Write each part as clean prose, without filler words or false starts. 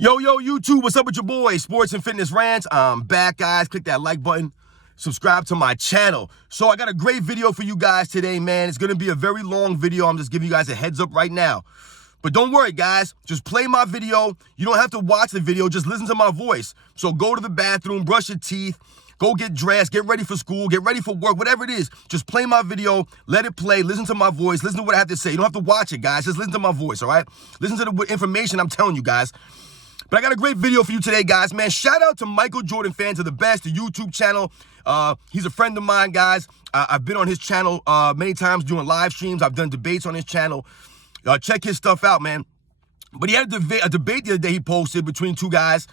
Yo, YouTube, what's up with your boy? Sports and Fitness Rants. I'm back, guys. Click that like button. Subscribe to my channel. So I got a great video for you guys today, man. It's going to be a very long video. I'm just giving you guys a heads up right now. But don't worry, guys. Just play my video. You don't have to watch the video. Just listen to my voice. So go to the bathroom, brush your teeth, go get dressed, get ready for school, get ready for work, whatever it is. Just play my video, let it play, listen to my voice, listen to what I have to say. You don't have to watch it, guys. Just listen to my voice, all right? Listen to the information I'm telling you, guys. But I got a great video for you today, guys, man. Shout out to Michael Jordan Fans of the Best, the YouTube channel. He's a friend of mine, guys. I've been on his channel many times doing live streams. I've done debates on his channel. Check his stuff out, man. But he had a debate the other day he posted between two guys,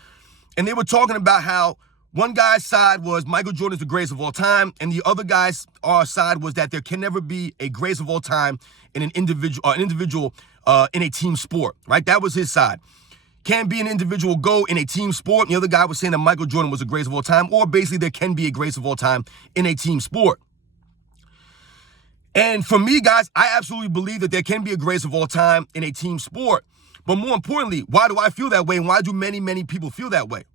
and they were talking about how one guy's side was Michael Jordan's the greatest of all time, and the other guy's side was that there can never be a greatest of all time in an individual in a team sport, right? That was his side. Can't be an individual GOAT in a team sport. And the other guy was saying that Michael Jordan was the greatest of all time, or basically there can be a greatest of all time in a team sport. And for me, guys, I absolutely believe that there can be a greatest of all time in a team sport. But more importantly, why do I feel that way, and why do many people feel that way?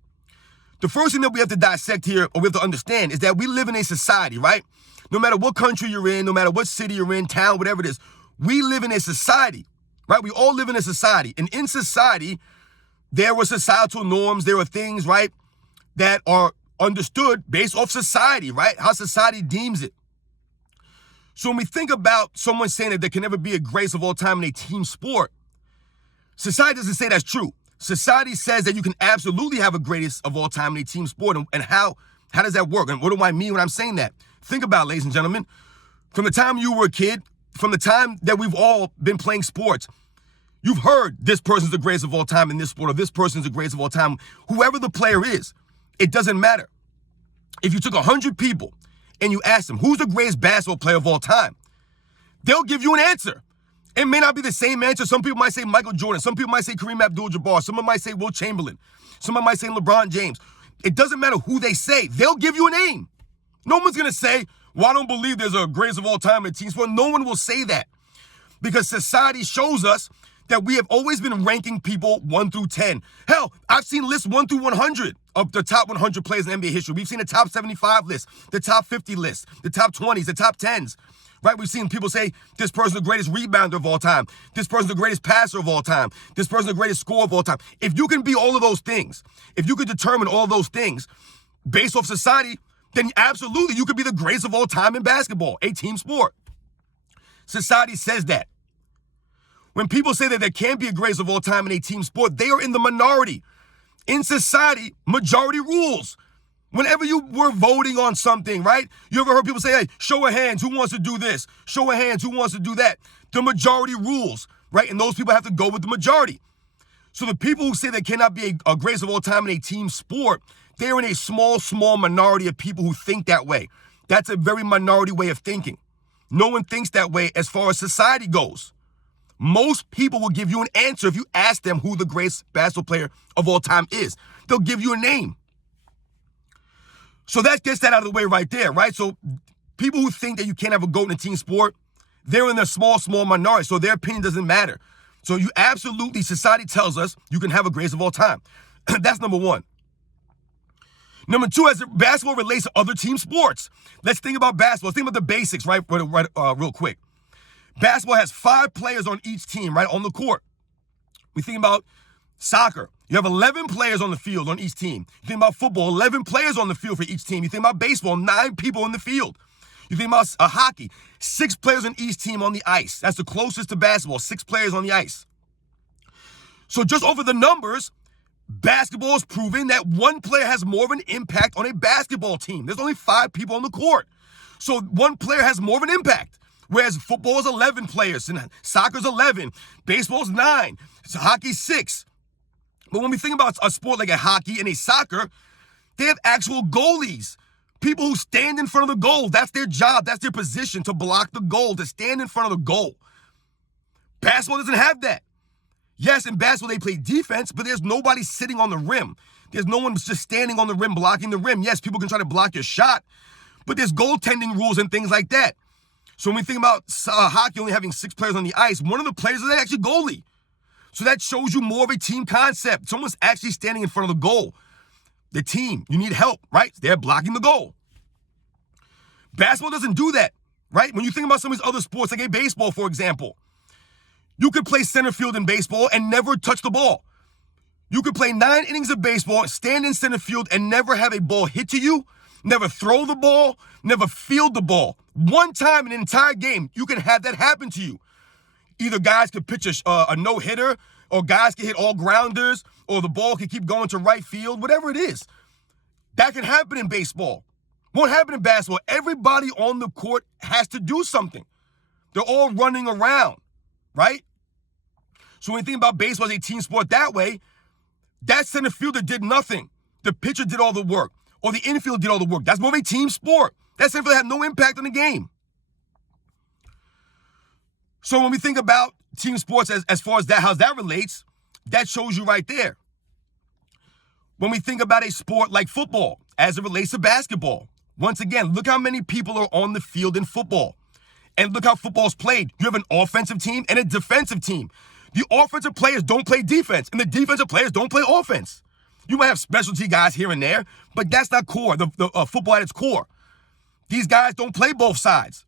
The first thing that we have to dissect here, or we have to understand, is that we live in a society, right? No matter what country you're in, no matter what city you're in, town, whatever it is, we live in a society, right? We all live in a society. And in society, there were societal norms, there are things, right, that are understood based off society, right? How society deems it. So when we think about someone saying that there can never be a greatest of all time in a team sport, society doesn't say that's true. Society says that you can absolutely have a greatest of all time in a team sport. And how does that work? And what do I mean when I'm saying that? Think about it, ladies and gentlemen. From the time you were a kid, from the time that we've all been playing sports, you've heard this person's the greatest of all time in this sport, or this person's the greatest of all time. Whoever the player is, it doesn't matter. If you took 100 people and you asked them, who's the greatest basketball player of all time? They'll give you an answer. It may not be the same answer. Some people might say Michael Jordan. Some people might say Kareem Abdul-Jabbar. Someone might say Will Chamberlain. Someone might say LeBron James. It doesn't matter who they say. They'll give you a name. No one's going to say, well, I don't believe there's a greatest of all time in team sport. No one will say that, because society shows us that we have always been ranking people 1 through 10. Hell, I've seen lists 1 through 100 of the top 100 players in NBA history. We've seen the top 75 list, the top 50 list, the top 20s, the top 10s, right? We've seen people say this person's the greatest rebounder of all time. This person's the greatest passer of all time. This person's the greatest scorer of all time. If you can be all of those things, if you can determine all of those things based off society, then absolutely you could be the greatest of all time in basketball, a team sport. Society says that. When people say that there can't be a greatest of all time in a team sport, they are in the minority. In society, majority rules. Whenever you were voting on something, right? You ever heard people say, hey, show of hands, who wants to do this? Show of hands, who wants to do that? The majority rules, right? And those people have to go with the majority. So the people who say there cannot be a greatest of all time in a team sport, they're in a small minority of people who think that way. That's a very minority way of thinking. No one thinks that way as far as society goes. Most people will give you an answer if you ask them who the greatest basketball player of all time is. They'll give you a name. So that gets that out of the way right there, right? So people who think that you can't have a GOAT in a team sport, they're in a small minority, so their opinion doesn't matter. So you absolutely, society tells us you can have a greatest of all time. That's number one. Number two, as basketball relates to other team sports. Let's think about basketball. Let's think about the basics, right, real quick. Basketball has 5 players on each team, right, on the court. We think about soccer. You have 11 players on the field on each team. You think about football, 11 players on the field for each team. You think about baseball, 9 people in the field. You think about hockey, 6 players on each team on the ice. That's the closest to basketball, 6 players on the ice. So just over the numbers, basketball is proving that one player has more of an impact on a basketball team. There's only 5 people on the court. So one player has more of an impact. Whereas football is 11 players, and soccer's 11, baseball's 9, hockey's 6. But when we think about a sport like a hockey and a soccer, they have actual goalies, people who stand in front of the goal. That's their job, that's their position, to block the goal, to stand in front of the goal. Basketball doesn't have that. Yes, in basketball they play defense, but there's nobody sitting on the rim. There's no one just standing on the rim, blocking the rim. Yes, people can try to block your shot, but there's goaltending rules and things like that. So when we think about hockey only having 6 players on the ice, one of the players is actually goalie. So that shows you more of a team concept. Someone's actually standing in front of the goal. The team, you need help, right? They're blocking the goal. Basketball doesn't do that, right? When you think about some of these other sports, like a baseball, for example, you could play center field in baseball and never touch the ball. You could play 9 innings of baseball, stand in center field, and never have a ball hit to you, never throw the ball, never field the ball. One time in an entire game, you can have that happen to you. Either guys could pitch a no-hitter, or guys can hit all grounders, or the ball can keep going to right field, whatever it is. That can happen in baseball. Won't happen in basketball. Everybody on the court has to do something. They're all running around, right? So when you think about baseball as a team sport that way, that center fielder did nothing. The pitcher did all the work, or the infield did all the work. That's more of a team sport. That center fielder had no impact on the game. So when we think about team sports as far as that, how that relates, that shows you right there. When we think about a sport like football as it relates to basketball, once again, look how many people are on the field in football. And look how football's played. You have an offensive team and a defensive team. The offensive players don't play defense, and the defensive players don't play offense. You might have specialty guys here and there, but that's not core, the football at its core. These guys don't play both sides.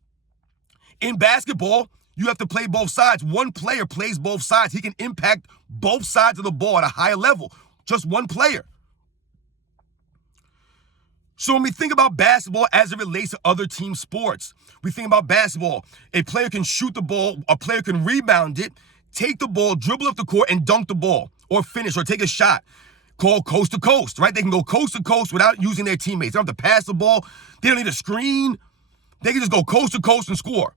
In basketball, you have to play both sides. One player plays both sides. He can impact both sides of the ball at a higher level. Just one player. So when we think about basketball as it relates to other team sports, we think about basketball. A player can shoot the ball, a player can rebound it, take the ball, dribble up the court, and dunk the ball, or finish, or take a shot. Called coast to coast, right? They can go coast to coast without using their teammates. They don't have to pass the ball. They don't need a screen. They can just go coast to coast and score.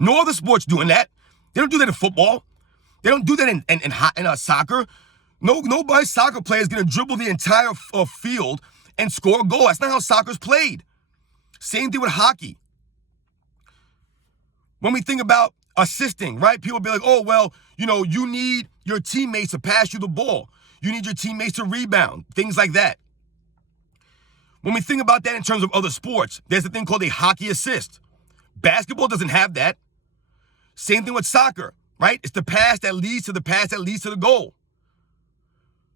No other sport's doing that. They don't do that in football. They don't do that in soccer. Nobody soccer player is going to dribble the entire field and score a goal. That's not how soccer's played. Same thing with hockey. When we think about assisting, right? People be like, oh, well, you need your teammates to pass you the ball. You need your teammates to rebound, things like that. When we think about that in terms of other sports, there's a thing called a hockey assist. Basketball doesn't have that. Same thing with soccer, right? It's the pass that leads to the pass that leads to the goal.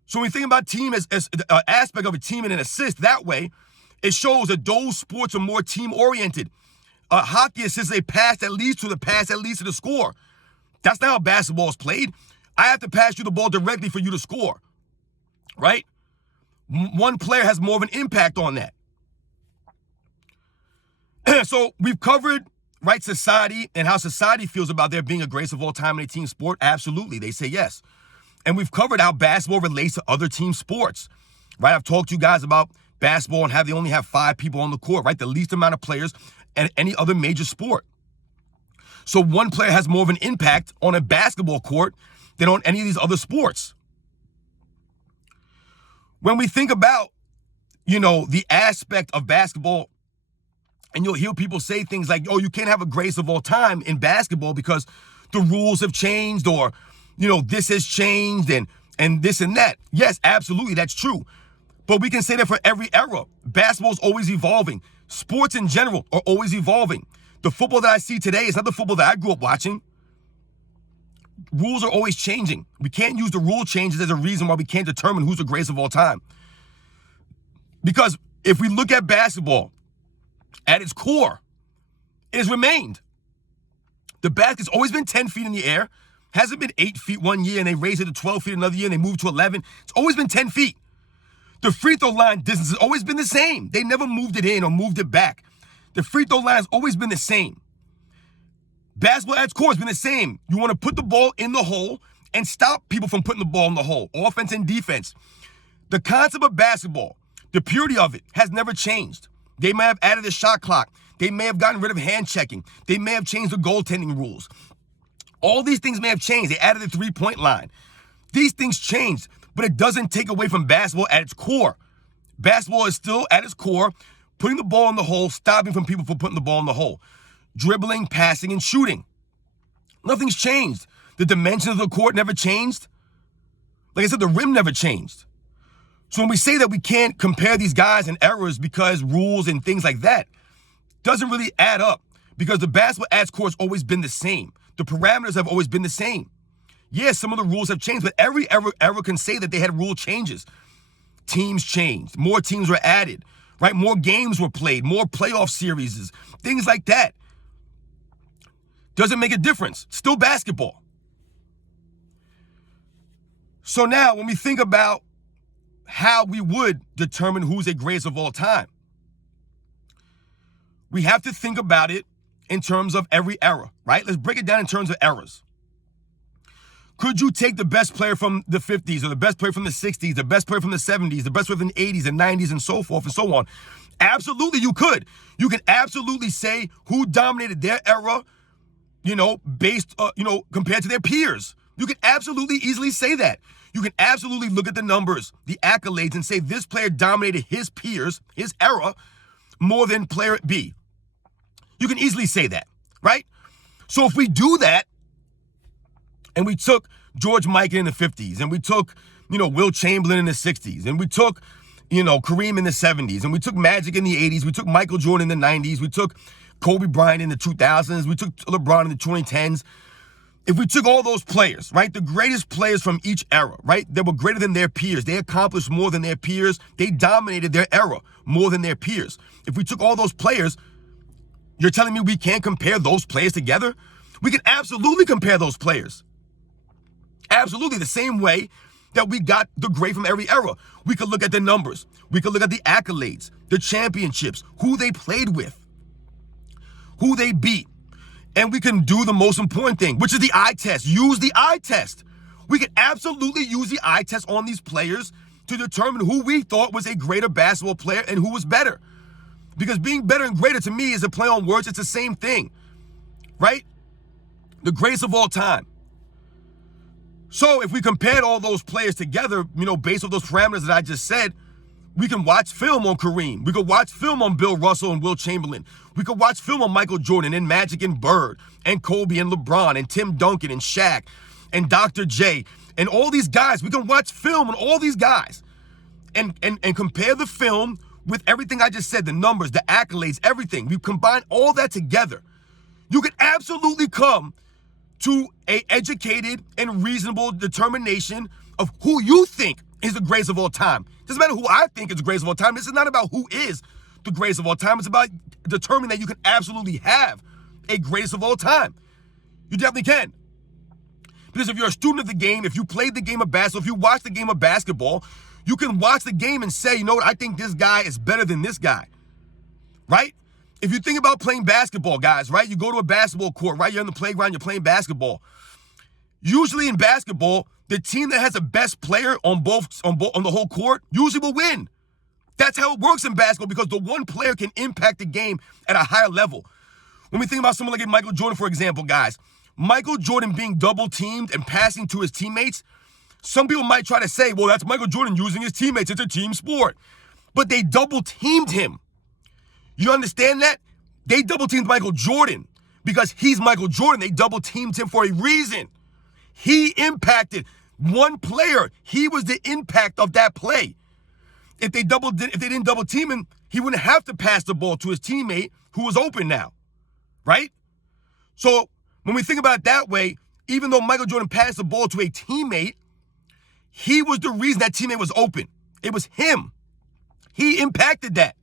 So when we think about team as an aspect of a team and an assist that way, it shows that those sports are more team-oriented. Hockey assist is a pass that leads to the pass that leads to the score. That's not how basketball is played. I have to pass you the ball directly for you to score, right? One player has more of an impact on that. So we've covered, right, society and how society feels about there being a greatest of all time in a team sport. Absolutely, they say yes. And we've covered how basketball relates to other team sports, right? I've talked to you guys about basketball and how they only have 5 people on the court, right? The least amount of players in any other major sport. So one player has more of an impact on a basketball court than on any of these other sports. When we think about, the aspect of basketball, and you'll hear people say things like, oh, you can't have a greatest of all time in basketball because the rules have changed, or, this has changed and this and that. Yes, absolutely, that's true. But we can say that for every era. Basketball is always evolving. Sports in general are always evolving. The football that I see today is not the football that I grew up watching. Rules are always changing. We can't use the rule changes as a reason why we can't determine who's the greatest of all time. Because if we look at basketball, at its core, it has remained. The basket's always been 10 feet in the air. Hasn't been 8 feet one year and they raised it to 12 feet another year and they moved to 11. It's always been 10 feet. The free throw line distance has always been the same. They never moved it in or moved it back. The free throw line has always been the same. Basketball at its core has been the same. You want to put the ball in the hole and stop people from putting the ball in the hole, offense and defense. The concept of basketball, the purity of it, has never changed. They may have added a shot clock. They may have gotten rid of hand checking. They may have changed the goaltending rules. All these things may have changed. They added the three-point line. These things changed, but it doesn't take away from basketball at its core. Basketball is still at its core, putting the ball in the hole, stopping from people from putting the ball in the hole. Dribbling, passing, and shooting. Nothing's changed. The dimension of the court never changed. Like I said, the rim never changed. So when we say that we can't compare these guys and eras because rules and things like that, doesn't really add up, because the basketball at its core has always been the same. The parameters have always been the same. Yes, some of the rules have changed, but every era can say that they had rule changes. Teams changed. More teams were added, right? More games were played, more playoff series, things like that. Doesn't make a difference. Still basketball. So now when we think about how we would determine who's a greatest of all time, we have to think about it in terms of every era, right? Let's break it down in terms of eras. Could you take the best player from the 50s or the best player from the 60s, the best player from the 70s, the best player from the 80s and 90s and so forth and so on? Absolutely, you could. You can absolutely say who dominated their era, based, compared to their peers. You can absolutely easily say that. You can absolutely look at the numbers, the accolades, and say this player dominated his peers, his era, more than player B. You can easily say that, right? So if we do that, and we took George Mikan in the 50s, and we took, Will Chamberlain in the 60s, and we took, Kareem in the 70s, and we took Magic in the 80s, we took Michael Jordan in the 90s, we took Kobe Bryant in the 2000s, we took LeBron in the 2010s. If we took all those players, right, the greatest players from each era, right, that were greater than their peers, they accomplished more than their peers, they dominated their era more than their peers. If we took all those players, you're telling me we can't compare those players together? We can absolutely compare those players. Absolutely, the same way that we got the great from every era. We could look at the numbers. We could look at the accolades, the championships, who they played with, who they beat. And we can do the most important thing, which is the eye test. Use the eye test. We can absolutely use the eye test on these players to determine who we thought was a greater basketball player and who was better. Because being better and greater to me is a play on words. It's the same thing, right? The greatest of all time. So if we compared all those players together, based on those parameters that I just said, we can watch film on Kareem. We could watch film on Bill Russell and Will Chamberlain. We could watch film on Michael Jordan and Magic and Bird and Kobe and LeBron and Tim Duncan and Shaq and Dr. J and all these guys. We can watch film on all these guys and compare the film with everything I just said, the numbers, the accolades, everything. We combine all that together. You can absolutely come to an educated and reasonable determination of who you think is the greatest of all time. Doesn't matter who I think is the greatest of all time. This is not about who is the greatest of all time. It's about determining that you can absolutely have a greatest of all time. You definitely can. Because if you're a student of the game, if you played the game of basketball, if you watch the game of basketball, you can watch the game and say, I think this guy is better than this guy, right? If you think about playing basketball, guys, right? You go to a basketball court, right? You're on the playground, you're playing basketball. Usually in basketball, the team that has the best player on the whole court usually will win. That's how it works in basketball because the one player can impact the game at a higher level. When we think about someone like Michael Jordan, for example, guys, Michael Jordan being double teamed and passing to his teammates, some people might try to say, well, that's Michael Jordan using his teammates. It's a team sport. But they double teamed him. You understand that? They double teamed Michael Jordan because he's Michael Jordan. They double teamed him for a reason. He impacted one player. He was the impact of that play. If they didn't double team him, he wouldn't have to pass the ball to his teammate who was open now, right? So when we think about it that way, even though Michael Jordan passed the ball to a teammate, he was the reason that teammate was open. It was him. He impacted that.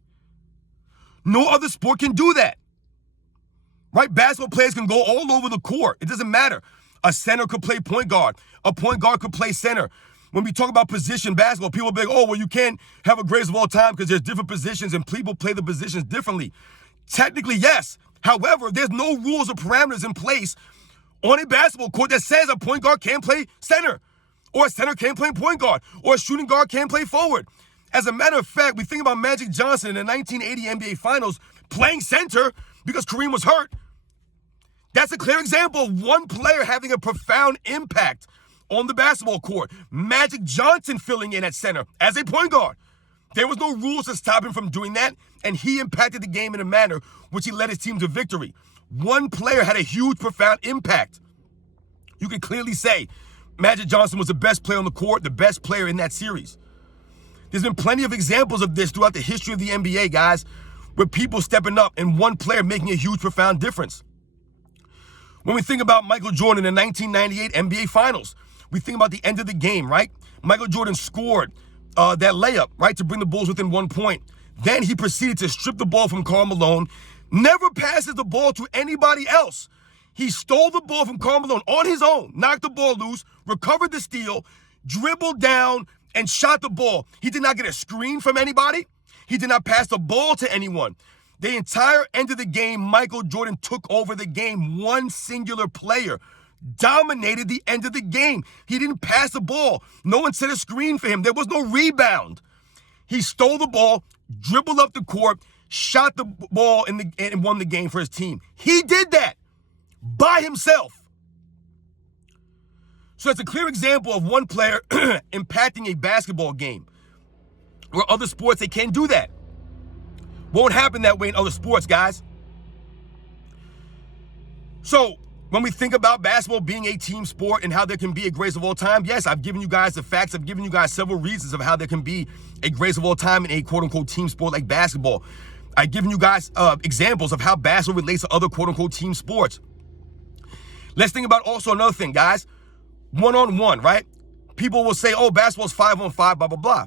No other sport can do that, right? Basketball players can go all over the court. It doesn't matter. A center could play point guard. A point guard could play center. When we talk about position basketball, people will be like, oh, well, you can't have a greatest of all time because there's different positions and people play the positions differently. Technically, yes. However, there's no rules or parameters in place on a basketball court that says a point guard can't play center or a center can't play point guard or a shooting guard can't play forward. As a matter of fact, we think about Magic Johnson in the 1980 NBA Finals playing center because Kareem was hurt. That's a clear example of one player having a profound impact on the basketball court. Magic Johnson filling in at center as a point guard. There was no rules to stop him from doing that, and he impacted the game in a manner which he led his team to victory. One player had a huge, profound impact. You can clearly say Magic Johnson was the best player on the court, the best player in that series. There's been plenty of examples of this throughout the history of the NBA, guys, with people stepping up and one player making a huge, profound difference. When we think about Michael Jordan in the 1998 NBA Finals, we think about the end of the game, right? Michael Jordan scored that layup, right, to bring the Bulls within 1 point. Then he proceeded to strip the ball from Karl Malone, never passes the ball to anybody else. He stole the ball from Karl Malone on his own, knocked the ball loose, recovered the steal, dribbled down, and shot the ball. He did not get a screen from anybody. He did not pass the ball to anyone. The entire end of the game, Michael Jordan took over the game. One singular player dominated the end of the game. He didn't pass the ball. No one set a screen for him. There was no rebound. He stole the ball, dribbled up the court, shot the ball and won the game for his team. He did that by himself. So it's a clear example of one player impacting a basketball game. Where other sports, they can't do that. Won't happen that way in other sports, guys. So when we think about basketball being a team sport and how there can be a greatest of all time, yes, I've given you guys the facts. I've given you guys several reasons of how there can be a greatest of all time in a quote-unquote team sport like basketball. I've given you guys examples of how basketball relates to other quote-unquote team sports. Let's think about also another thing, guys. One-on-one, right? People will say, oh, basketball's 5-on-5, blah, blah, blah.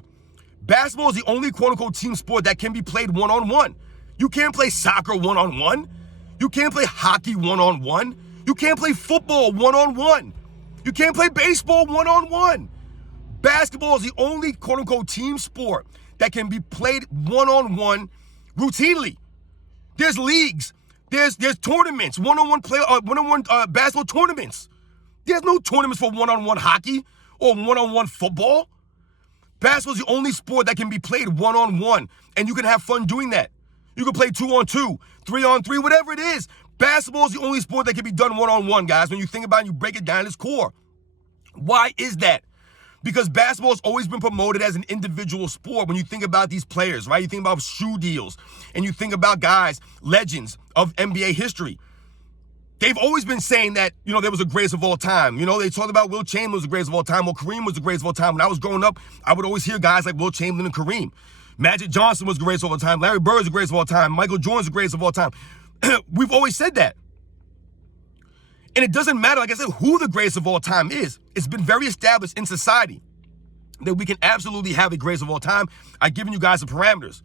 Basketball is the only quote-unquote team sport that can be played one-on-one. You can't play soccer one-on-one. You can't play hockey one-on-one. You can't play football one-on-one. You can't play baseball one-on-one. Basketball is the only quote-unquote team sport that can be played one-on-one routinely. There's leagues. There's tournaments, one-on-one basketball tournaments. There's no tournaments for one-on-one hockey or one-on-one football. Basketball is the only sport that can be played one-on-one, and you can have fun doing that. You can play 2-on-2, 3-on-3, whatever it is. Basketball is the only sport that can be done one-on-one, guys. When you think about it, you break it down at its core. Why is that? Because basketball has always been promoted as an individual sport. When you think about these players, right? You think about shoe deals, and you think about guys, legends of NBA history. They've always been saying that, there was a greatest of all time. They talked about Will Chamberlain was the greatest of all time. Well, Kareem was the greatest of all time. When I was growing up, I would always hear guys like Will Chamberlain and Kareem. Magic Johnson was the greatest of all time. Larry Bird was the greatest of all time. Michael Jordan's the greatest of all time. We've always said that. And it doesn't matter, like I said, who the greatest of all time is. It's been very established in society that we can absolutely have a greatest of all time. I've given you guys the parameters.